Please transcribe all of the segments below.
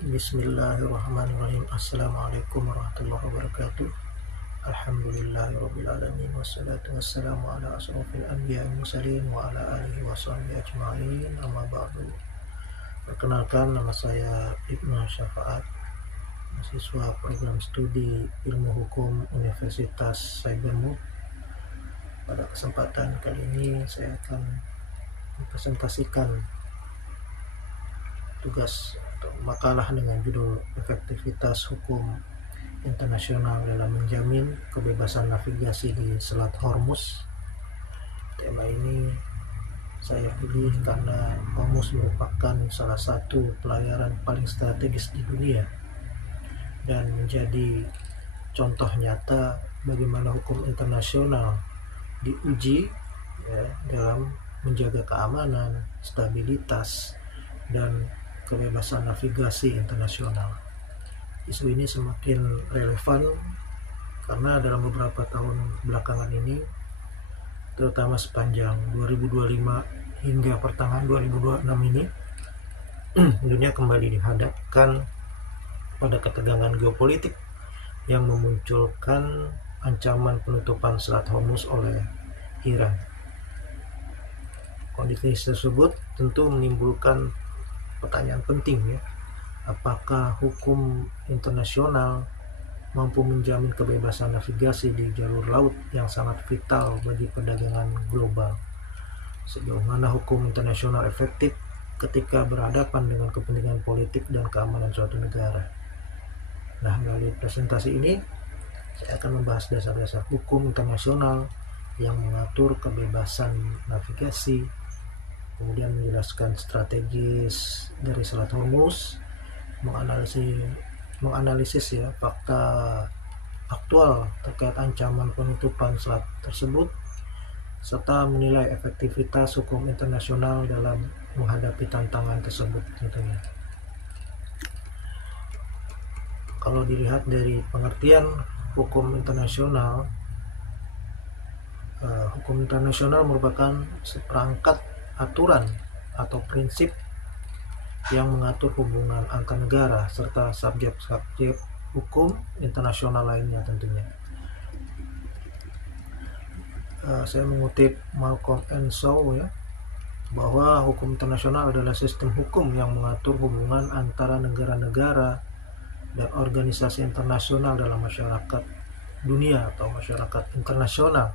Bismillahirrahmanirrahim. Assalamualaikum warahmatullahi wabarakatuh. Alhamdulillahirrabbilalamin. Wassalatu wassalamu ala asrofil anbiya wal mursalin wa ala alihi wa sahbihi ajma'in. Amma ba'du. Perkenalkan, nama saya Ibnu Syafaat, mahasiswa program studi Ilmu Hukum Universitas Cybermood. Pada kesempatan kali ini saya akan mempresentasikan tugas atau makalah dengan judul Efektivitas Hukum Internasional dalam Menjamin Kebebasan Navigasi di Selat Hormuz. Tema ini saya pilih karena Hormuz merupakan salah satu pelayaran paling strategis di dunia dan menjadi contoh nyata bagaimana hukum internasional diuji dalam menjaga keamanan, stabilitas, dan kebebasan navigasi internasional. Isu ini semakin relevan karena dalam beberapa tahun belakangan ini, terutama sepanjang 2025 hingga pertengahan 2026 ini, dunia kembali dihadapkan pada ketegangan geopolitik yang memunculkan ancaman penutupan Selat Hormuz oleh Iran. Kondisi tersebut tentu menimbulkan pertanyaan penting, apakah hukum internasional mampu menjamin kebebasan navigasi di jalur laut yang sangat vital bagi perdagangan global? Sejauh mana hukum internasional efektif ketika berhadapan dengan kepentingan politik dan keamanan suatu negara? Nah, melalui presentasi ini saya akan membahas dasar-dasar hukum internasional yang mengatur kebebasan navigasi, kemudian menjelaskan strategis dari Selat Hormuz, menganalisis fakta aktual terkait ancaman penutupan selat tersebut, serta menilai efektivitas hukum internasional dalam menghadapi tantangan tersebut tentunya. Kalau dilihat dari pengertian hukum internasional, hukum internasional merupakan seperangkat aturan atau prinsip yang mengatur hubungan antar negara serta subjek-subjek hukum internasional lainnya tentunya. Saya mengutip Malcolm N. Shaw bahwa hukum internasional adalah sistem hukum yang mengatur hubungan antara negara-negara dan organisasi internasional dalam masyarakat dunia atau masyarakat internasional.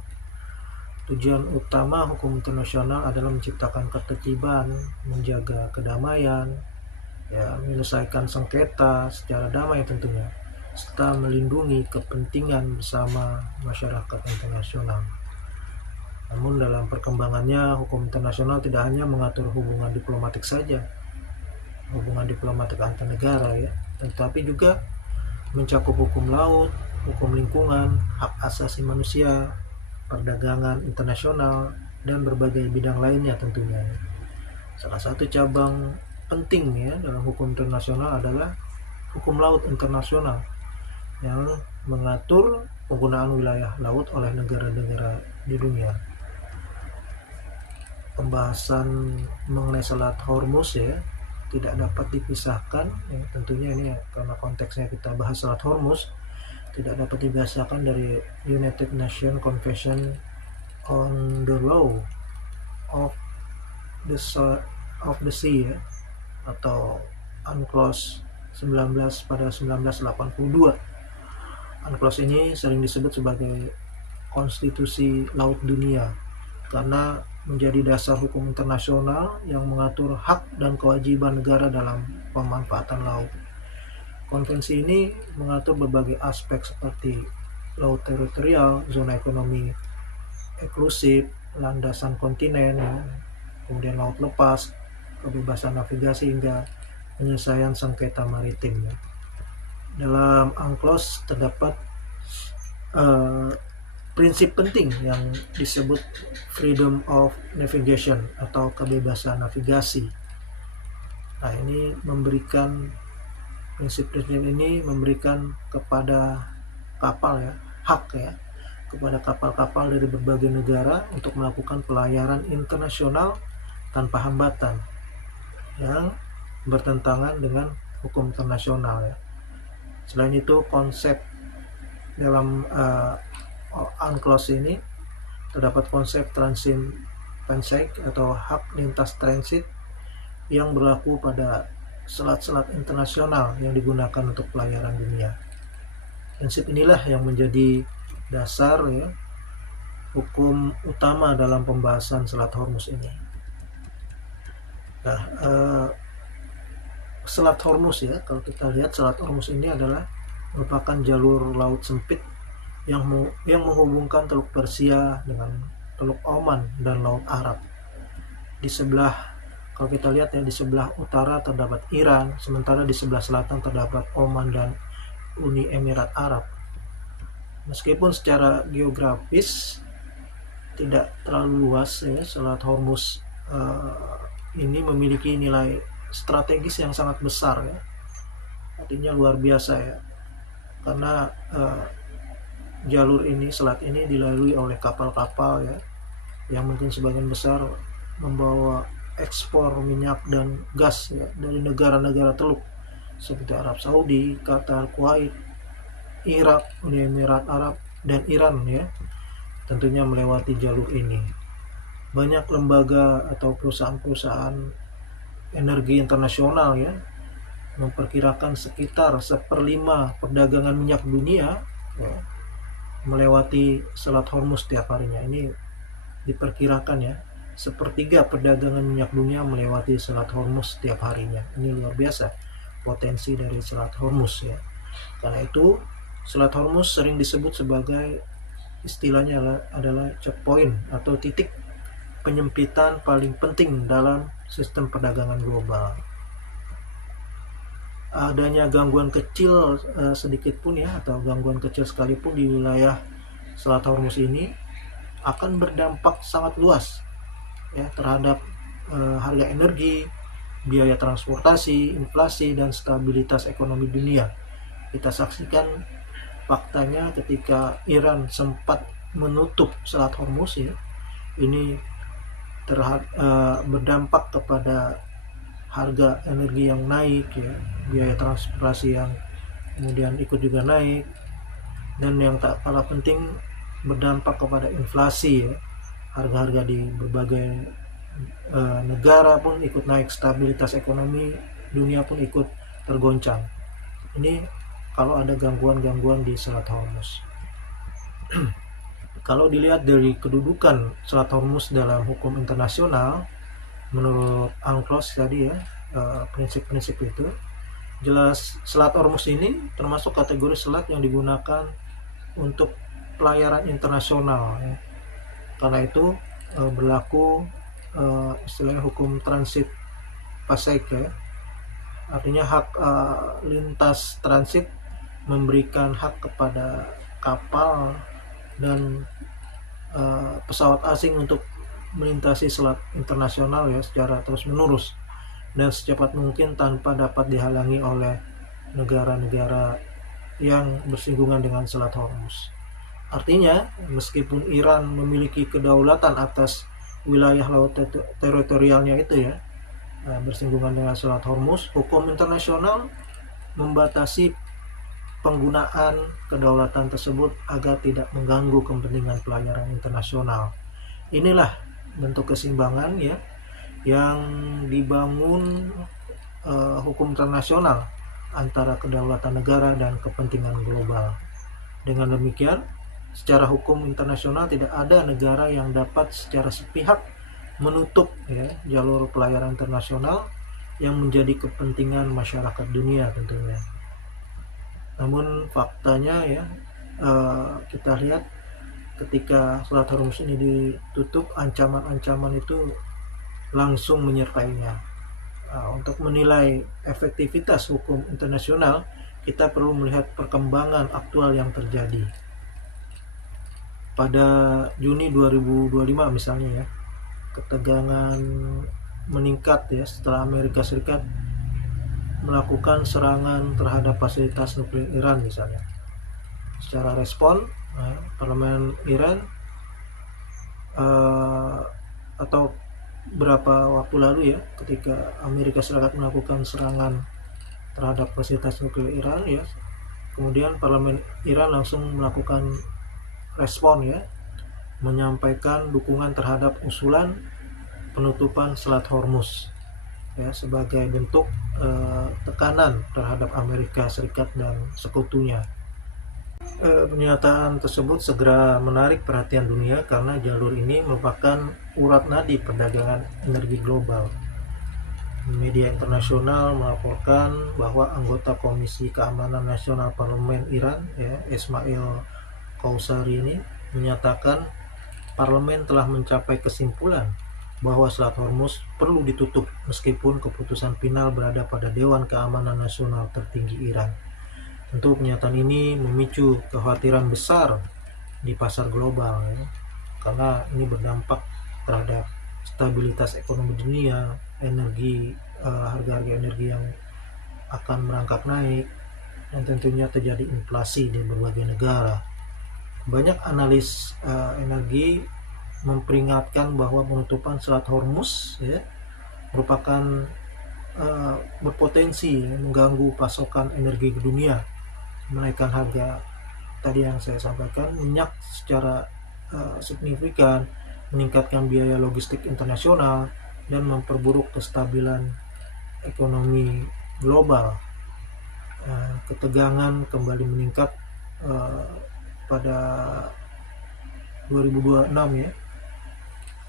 Tujuan utama hukum internasional adalah menciptakan ketertiban, menjaga kedamaian, menyelesaikan sengketa secara damai tentunya, serta melindungi kepentingan bersama masyarakat internasional. Namun dalam perkembangannya, hukum internasional tidak hanya mengatur hubungan diplomatik saja, hubungan diplomatik antar negara tetapi juga mencakup hukum laut, hukum lingkungan, hak asasi manusia, perdagangan internasional, dan berbagai bidang lainnya tentunya. Salah satu cabang penting dalam hukum internasional adalah hukum laut internasional yang mengatur penggunaan wilayah laut oleh negara-negara di dunia. Pembahasan mengenai Selat Hormuz tidak dapat dipisahkan, tentunya ini karena konteksnya kita bahas Selat Hormuz, tidak dapat dipisahkan dari United Nations Convention on the Law of the Sea atau UNCLOS 19 pada 1982. UNCLOS ini sering disebut sebagai konstitusi laut dunia karena menjadi dasar hukum internasional yang mengatur hak dan kewajiban negara dalam pemanfaatan laut. Konvensi ini mengatur berbagai aspek seperti laut teritorial, zona ekonomi eksklusif, landasan kontinen, kemudian laut lepas, kebebasan navigasi, hingga penyelesaian sengketa maritim. Dalam UNCLOS terdapat prinsip penting yang disebut freedom of navigation atau kebebasan navigasi. Nah, ini prinsip-prinsip ini memberikan kepada kapal hak kepada kapal-kapal dari berbagai negara untuk melakukan pelayaran internasional tanpa hambatan yang bertentangan dengan hukum internasional ya. Selain itu, konsep dalam UNCLOS ini terdapat konsep transit atau hak lintas transit yang berlaku pada selat-selat internasional yang digunakan untuk pelayaran dunia. Prinsip inilah yang menjadi dasar ya, hukum utama dalam pembahasan Selat Hormuz ini. Nah, Selat Hormuz ya, kalau kita lihat Selat Hormuz ini adalah merupakan jalur laut sempit yang menghubungkan Teluk Persia dengan Teluk Oman dan Laut Arab. Di sebelah, kalau kita lihat ya, di sebelah utara terdapat Iran, sementara di sebelah selatan terdapat Oman dan Uni Emirat Arab. Meskipun secara geografis tidak terlalu luas ya, Selat Hormuz ini memiliki nilai strategis yang sangat besar ya, artinya luar biasa ya, karena jalur ini, selat ini dilalui oleh kapal-kapal ya, yang mungkin sebagian besar membawa ekspor minyak dan gas ya, dari negara-negara teluk seperti Arab Saudi, Qatar, Kuwait, Irak, Uni Emirat Arab, dan Iran ya, tentunya melewati jalur ini. Banyak lembaga atau perusahaan-perusahaan energi internasional ya memperkirakan sekitar 1/5 perdagangan minyak dunia ya, melewati Selat Hormuz setiap harinya. Ini diperkirakan ya, 1/3 perdagangan minyak dunia melewati Selat Hormuz setiap harinya. Ini luar biasa potensi dari Selat Hormuz ya. Karena itu Selat Hormuz sering disebut sebagai, istilahnya adalah checkpoint atau titik penyempitan paling penting dalam sistem perdagangan global. Adanya gangguan kecil sedikit pun ya, atau gangguan kecil sekalipun di wilayah Selat Hormuz ini akan berdampak sangat luas ya terhadap harga energi, biaya transportasi, inflasi, dan stabilitas ekonomi dunia. Kita saksikan faktanya ketika Iran sempat menutup Selat Hormuz ya, ini berdampak kepada harga energi yang naik ya, biaya transportasi yang kemudian ikut juga naik, dan yang tak kalah penting berdampak kepada inflasi ya, harga-harga di berbagai negara pun ikut naik, stabilitas ekonomi dunia pun ikut tergoncang. Ini kalau ada gangguan-gangguan di Selat Hormuz. Kalau dilihat dari kedudukan Selat Hormuz dalam hukum internasional, menurut UNCLOS tadi ya, prinsip-prinsip itu jelas Selat Hormuz ini termasuk kategori selat yang digunakan untuk pelayaran internasional ya. Karena itu berlaku istilahnya hukum transit pasek ya, artinya hak lintas transit memberikan hak kepada kapal dan pesawat asing untuk melintasi selat internasional ya secara terus-menerus dan secepat mungkin tanpa dapat dihalangi oleh negara-negara yang bersinggungan dengan Selat Hormuz. Artinya, meskipun Iran memiliki kedaulatan atas wilayah laut teritorialnya itu ya, bersinggungan dengan Selat Hormuz, hukum internasional membatasi penggunaan kedaulatan tersebut agar tidak mengganggu kepentingan pelayaran internasional. Inilah bentuk keseimbangan ya yang dibangun hukum internasional antara kedaulatan negara dan kepentingan global. Dengan demikian, secara hukum internasional tidak ada negara yang dapat secara sepihak menutup ya jalur pelayaran internasional yang menjadi kepentingan masyarakat dunia tentunya. Namun faktanya ya, kita lihat ketika Selat Hormuz ini ditutup, ancaman-ancaman itu langsung menyertainya. Untuk menilai efektivitas hukum internasional, kita perlu melihat perkembangan aktual yang terjadi. Pada Juni 2025 misalnya ya, ketegangan meningkat ya setelah Amerika Serikat melakukan serangan terhadap fasilitas nuklir Iran misalnya. Secara respon, parlemen Iran atau beberapa waktu lalu ya, ketika Amerika Serikat melakukan serangan terhadap fasilitas nuklir Iran ya. Kemudian parlemen Iran langsung melakukan respon ya, menyampaikan dukungan terhadap usulan penutupan Selat Hormuz ya, sebagai bentuk tekanan terhadap Amerika Serikat dan sekutunya. Pernyataan tersebut segera menarik perhatian dunia karena jalur ini merupakan urat nadi perdagangan energi global. Media internasional melaporkan bahwa anggota Komisi Keamanan Nasional Parlemen Iran ya, Ismail Qausari ini menyatakan parlemen telah mencapai kesimpulan bahwa Selat Hormuz perlu ditutup meskipun keputusan final berada pada Dewan Keamanan Nasional tertinggi Iran. Tentu pernyataan ini memicu kekhawatiran besar di pasar global ya, karena ini berdampak terhadap stabilitas ekonomi dunia, harga-harga energi yang akan merangkak naik, dan tentunya terjadi inflasi di berbagai negara. Banyak analis energi memperingatkan bahwa penutupan Selat Hormuz ya, merupakan berpotensi mengganggu pasokan energi ke dunia, menaikkan harga tadi yang saya sampaikan minyak secara signifikan, meningkatkan biaya logistik internasional, dan memperburuk kestabilan ekonomi global. Ketegangan kembali meningkat pada 2026 ya,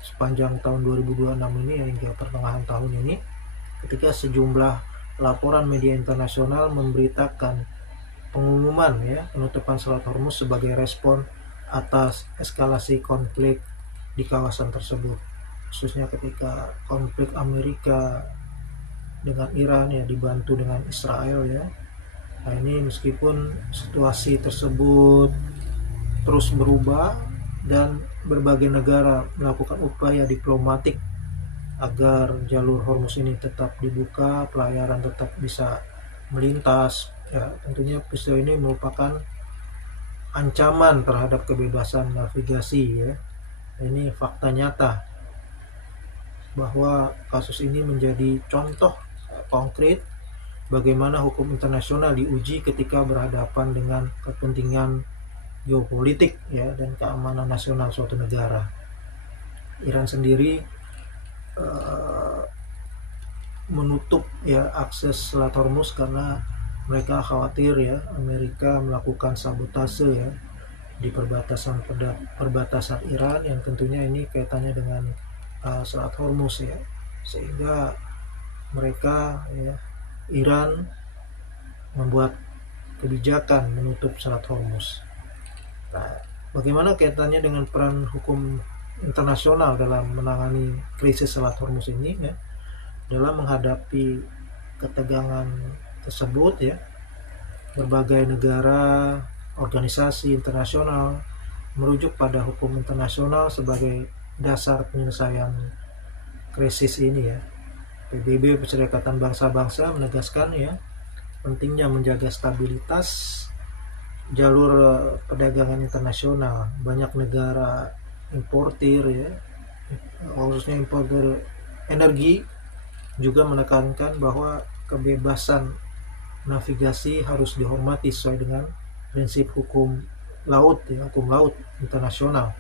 sepanjang tahun 2026 ini hingga pertengahan tahun ini, ketika sejumlah laporan media internasional memberitakan pengumuman ya penutupan Selat Hormuz sebagai respon atas eskalasi konflik di kawasan tersebut, khususnya ketika konflik Amerika dengan Iran ya dibantu dengan Israel ya. Nah ini meskipun situasi tersebut terus berubah dan berbagai negara melakukan upaya diplomatik agar jalur Hormuz ini tetap dibuka, pelayaran tetap bisa melintas ya, tentunya peristiwa ini merupakan ancaman terhadap kebebasan navigasi ya. Ini fakta nyata bahwa kasus ini menjadi contoh konkret bagaimana hukum internasional diuji ketika berhadapan dengan kepentingan geopolitik ya dan keamanan nasional suatu negara. Iran sendiri menutup ya akses Selat Hormuz karena mereka khawatir ya Amerika melakukan sabotase ya di perbatasan Iran, yang tentunya ini kaitannya dengan Selat Hormuz ya, sehingga mereka ya Iran membuat kebijakan menutup Selat Hormuz. Nah, bagaimana kaitannya dengan peran hukum internasional dalam menangani krisis Selat Hormuz ini ya? Dalam menghadapi ketegangan tersebut ya, berbagai negara, organisasi internasional merujuk pada hukum internasional sebagai dasar penyelesaian krisis ini ya. PBB Perserikatan Bangsa-Bangsa menegaskan ya pentingnya menjaga stabilitas jalur perdagangan internasional. Banyak negara importir ya, khususnya importir energi, juga menekankan bahwa kebebasan navigasi harus dihormati sesuai dengan prinsip hukum laut ya, hukum laut internasional.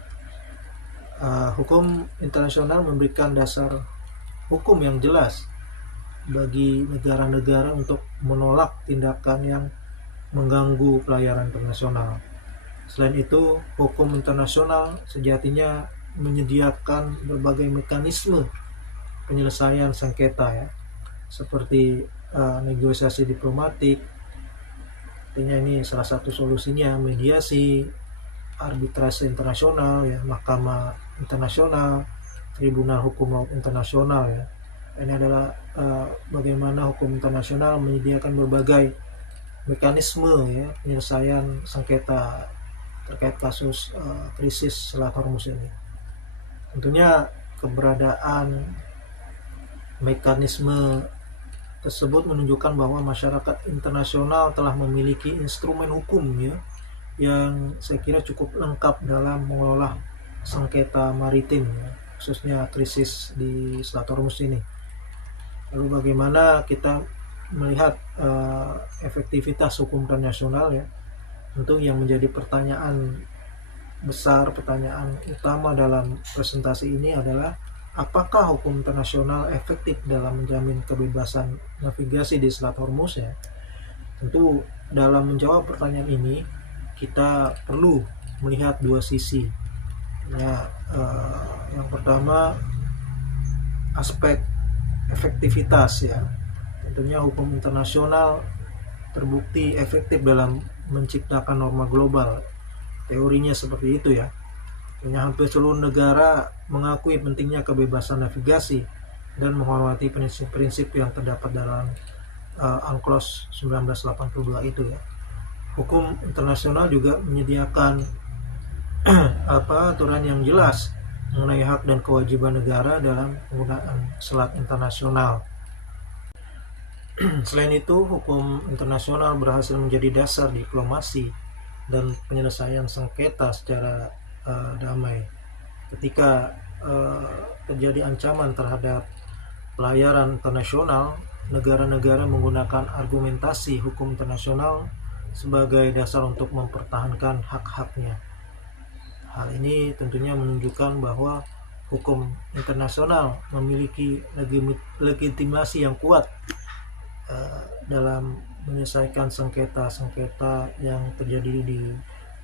Hukum internasional memberikan dasar hukum yang jelas bagi negara-negara untuk menolak tindakan yang mengganggu pelayaran internasional. Selain itu, hukum internasional sejatinya menyediakan berbagai mekanisme penyelesaian sengketa ya, seperti negosiasi diplomatik. Artinya ini salah satu solusinya mediasi, arbitrase internasional ya, mahkamah internasional, tribunal hukum laut internasional ya. Ini adalah bagaimana hukum internasional menyediakan berbagai mekanisme ya penyelesaian sengketa terkait kasus krisis Selat Hormuz ini. Tentunya keberadaan mekanisme tersebut menunjukkan bahwa masyarakat internasional telah memiliki instrumen hukum ya yang saya kira cukup lengkap dalam mengelola sengketa maritim ya, khususnya krisis di Selat Hormuz ini. Lalu bagaimana kita melihat efektivitas hukum internasional ya, tentu yang menjadi pertanyaan besar, pertanyaan utama dalam presentasi ini adalah apakah hukum internasional efektif dalam menjamin kebebasan navigasi di Selat Hormuz ya. Tentu dalam menjawab pertanyaan ini kita perlu melihat dua sisi ya. Yang pertama aspek efektivitas ya. Tentunya hukum internasional terbukti efektif dalam menciptakan norma global. Teorinya seperti itu ya. Tentunya hampir seluruh negara mengakui pentingnya kebebasan navigasi dan menghormati prinsip-prinsip yang terdapat dalam UNCLOS 1982 itu ya. Hukum internasional juga menyediakan aturan yang jelas mengenai hak dan kewajiban negara dalam penggunaan selat internasional. Selain itu, hukum internasional berhasil menjadi dasar diplomasi dan penyelesaian sengketa secara damai. Ketika terjadi ancaman terhadap pelayaran internasional, negara-negara menggunakan argumentasi hukum internasional sebagai dasar untuk mempertahankan hak-haknya. Hal ini tentunya menunjukkan bahwa hukum internasional memiliki legitimasi yang kuat dalam menyelesaikan sengketa-sengketa yang terjadi di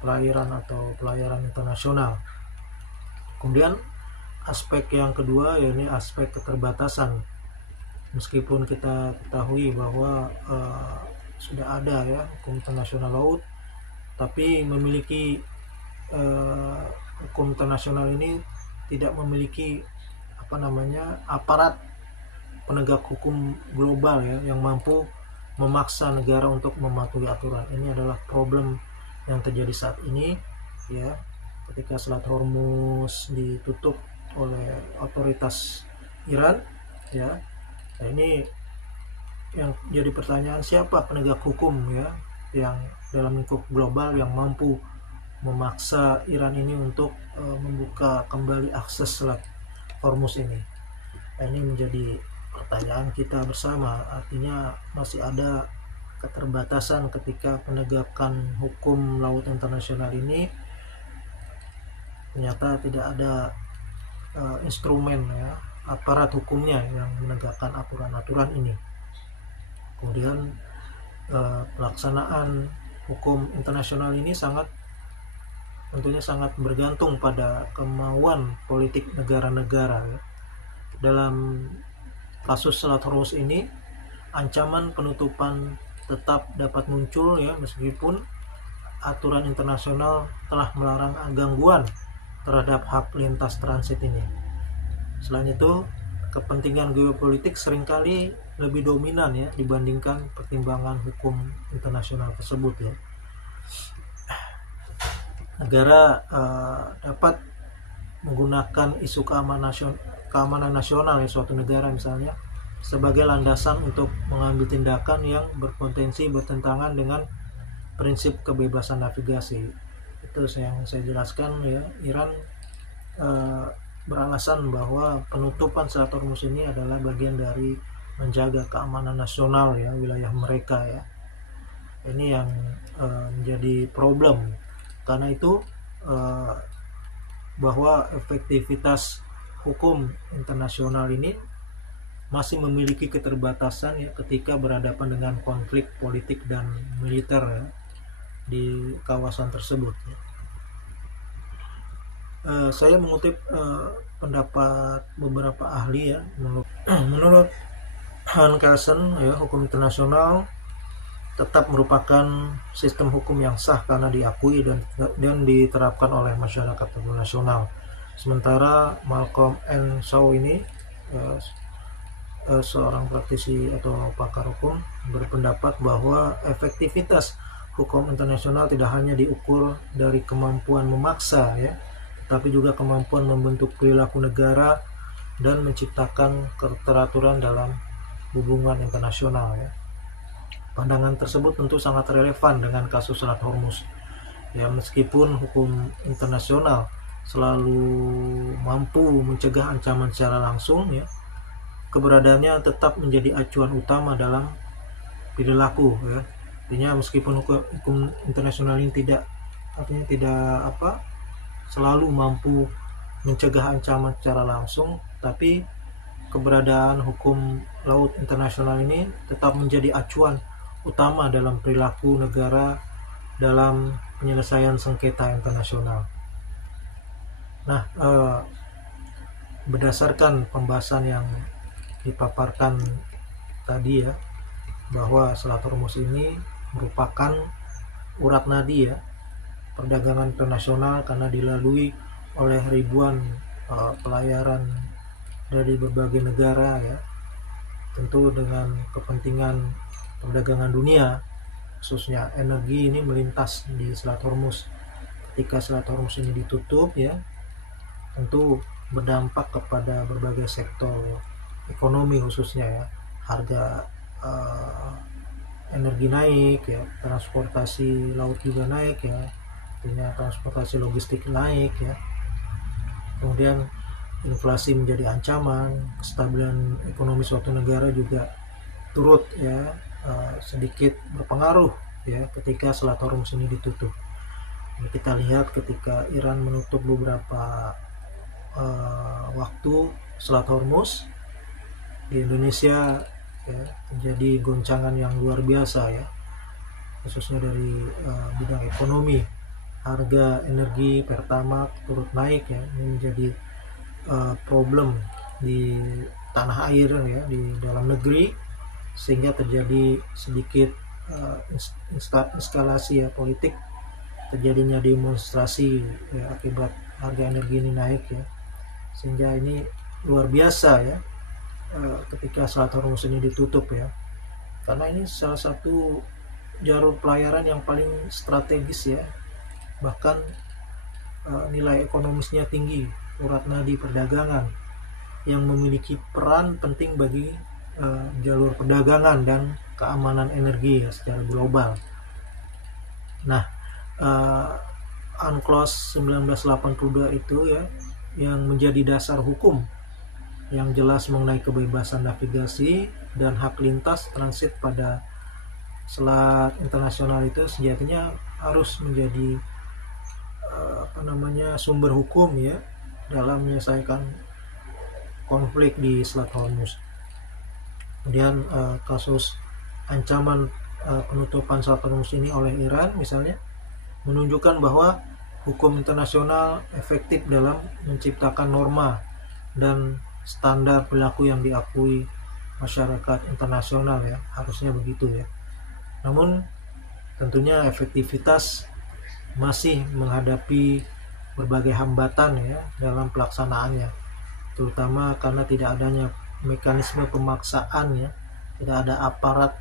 perairan atau pelayaran internasional. Kemudian aspek yang kedua yakni aspek keterbatasan. Meskipun kita ketahui bahwa sudah ada ya hukum internasional laut, tapi memiliki hukum internasional ini tidak memiliki aparat penegak hukum global ya yang mampu memaksa negara untuk mematuhi aturan. Ini adalah problem yang terjadi saat ini ya, ketika Selat Hormuz ditutup oleh otoritas Iran ya. Nah, ini yang jadi pertanyaan, siapa penegak hukum ya yang dalam lingkup global yang mampu memaksa Iran ini untuk membuka kembali akses Selat Hormuz ini. Nah, ini menjadi pertanyaan kita bersama. Artinya masih ada keterbatasan ketika penegakan hukum laut internasional ini ternyata tidak ada instrumen ya, aparat hukumnya yang menegakkan aturan-aturan ini. Kemudian pelaksanaan hukum internasional ini tentunya sangat bergantung pada kemauan politik negara-negara ya. Dalam kasus Selat Hormuz ini, ancaman penutupan tetap dapat muncul ya, meskipun aturan internasional telah melarang gangguan terhadap hak lintas transit ini. Selain itu, kepentingan geopolitik seringkali lebih dominan ya dibandingkan pertimbangan hukum internasional tersebut ya. Negara dapat menggunakan isu keamanan nasional ya suatu negara misalnya sebagai landasan untuk mengambil tindakan yang berpotensi bertentangan dengan prinsip kebebasan navigasi. Itu yang saya jelaskan ya. Iran beralasan bahwa penutupan Selat Hormuz ini adalah bagian dari menjaga keamanan nasional ya wilayah mereka ya. Ini yang menjadi problem. Karena itu bahwa efektivitas hukum internasional ini masih memiliki keterbatasan ya ketika berhadapan dengan konflik politik dan militer ya, di kawasan tersebut ya. Saya mengutip pendapat beberapa ahli ya. Menurut Hans Kelsen ya, hukum internasional tetap merupakan sistem hukum yang sah karena diakui dan diterapkan oleh masyarakat internasional. Sementara Malcolm N. Shaw ini seorang praktisi atau pakar hukum berpendapat bahwa efektivitas hukum internasional tidak hanya diukur dari kemampuan memaksa ya, tapi juga kemampuan membentuk perilaku negara dan menciptakan keteraturan dalam hubungan internasional ya. Pandangan tersebut tentu sangat relevan dengan kasus Selat Hormuz. Ya, meskipun hukum internasional selalu mampu mencegah ancaman secara langsung ya, keberadaannya tetap menjadi acuan utama dalam perilaku ya. Artinya meskipun hukum internasional ini tidak selalu mampu mencegah ancaman secara langsung, tapi keberadaan hukum laut internasional ini tetap menjadi acuan utama dalam perilaku negara dalam penyelesaian sengketa internasional. Nah, berdasarkan pembahasan yang dipaparkan tadi ya, bahwa Selat Hormuz ini merupakan urat nadi ya perdagangan internasional karena dilalui oleh ribuan pelayaran dari berbagai negara ya, tentu dengan kepentingan perdagangan dunia, khususnya energi ini melintas di Selat Hormuz. Ketika Selat Hormuz ini ditutup ya, tentu berdampak kepada berbagai sektor ekonomi, khususnya ya, harga energi naik ya, transportasi laut juga naik ya, artinya transportasi logistik naik ya, kemudian inflasi menjadi ancaman, kestabilan ekonomi suatu negara juga turut ya sedikit berpengaruh ya ketika Selat Hormuz ini ditutup. Ini kita lihat ketika Iran menutup beberapa waktu Selat Hormuz, di Indonesia ya, terjadi goncangan yang luar biasa ya, khususnya dari bidang ekonomi. Harga energi Pertamax turut naik ya, ini menjadi problem di tanah air ya, di dalam negeri, sehingga terjadi sedikit eskalasi ya politik, terjadinya demonstrasi ya, akibat harga energi ini naik ya, sehingga ini luar biasa ya ketika Selat Hormuz ini ditutup ya, karena ini salah satu jalur pelayaran yang paling strategis ya, bahkan nilai ekonomisnya tinggi, urat nadi perdagangan yang memiliki peran penting bagi jalur perdagangan dan keamanan energi ya, secara global. Nah, UNCLOS 1982 itu ya yang menjadi dasar hukum yang jelas mengenai kebebasan navigasi dan hak lintas transit pada selat internasional itu sejatinya harus menjadi sumber hukum ya dalam menyelesaikan konflik di Selat Hormuz. Kemudian kasus ancaman penutupan Selat Hormuz ini oleh Iran misalnya menunjukkan bahwa hukum internasional efektif dalam menciptakan norma dan standar perilaku yang diakui masyarakat internasional ya, harusnya begitu ya. Namun tentunya efektivitas masih menghadapi berbagai hambatan ya dalam pelaksanaannya, terutama karena tidak adanya mekanisme pemaksaan ya, tidak ada aparat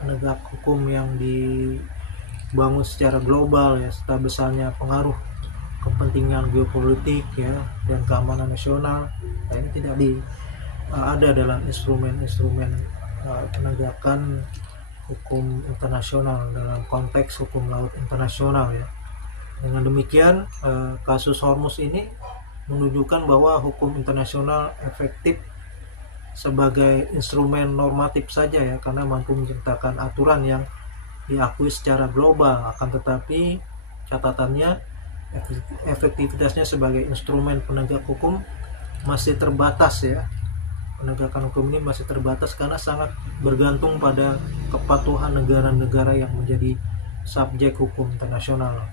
penegak hukum yang dibangun secara global ya, serta besarnya pengaruh kepentingan geopolitik ya dan keamanan nasional. Nah, ini tidak ada dalam instrumen-instrumen penegakan hukum internasional dalam konteks hukum laut internasional ya. Dengan demikian kasus Hormuz ini menunjukkan bahwa hukum internasional efektif sebagai instrumen normatif saja ya, karena mampu menciptakan aturan yang diakui secara global. Akan tetapi catatannya efektivitasnya sebagai instrumen penegak hukum masih terbatas ya. Penegakan hukum ini masih terbatas karena sangat bergantung pada kepatuhan negara-negara yang menjadi subjek hukum internasional,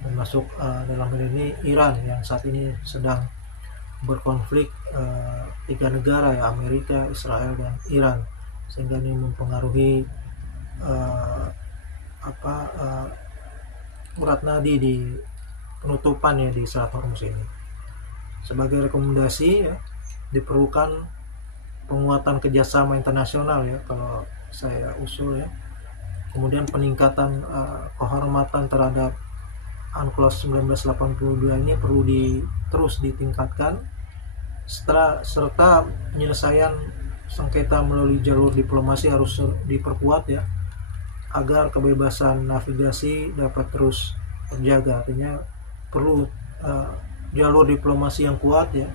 termasuk dalam hal ini Iran yang saat ini sedang berkonflik 3 negara ya, Amerika, Israel, dan Iran, sehingga ini mempengaruhi urat nadi di penutupannya di Selat Hormuz ini. Sebagai rekomendasi ya, diperlukan penguatan kerjasama internasional ya, kalau saya usul ya. Kemudian peningkatan kehormatan terhadap UNCLOS 1982 ini perlu terus ditingkatkan, serta penyelesaian sengketa melalui jalur diplomasi harus diperkuat ya, agar kebebasan navigasi dapat terus terjaga. Artinya perlu jalur diplomasi yang kuat ya,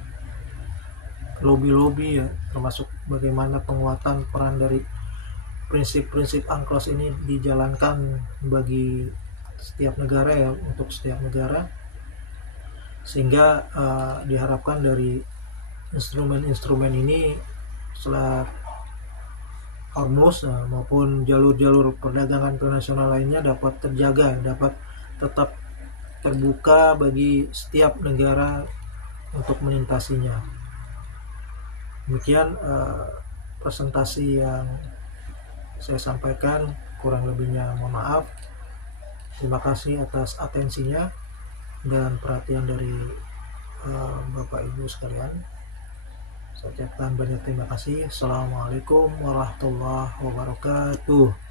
lobby-lobby ya, termasuk bagaimana penguatan peran dari prinsip-prinsip UNCLOS ini dijalankan bagi setiap negara ya, untuk setiap negara, sehingga diharapkan dari instrumen-instrumen ini Selat Hormuz maupun jalur-jalur perdagangan internasional lainnya dapat terjaga, dapat tetap terbuka bagi setiap negara untuk melintasinya. Demikian presentasi yang saya sampaikan, kurang lebihnya mohon maaf. Terima kasih atas atensinya dan perhatian dari Bapak Ibu sekalian. Saya ucapkan banyak terima kasih. Assalamualaikum warahmatullahi wabarakatuh.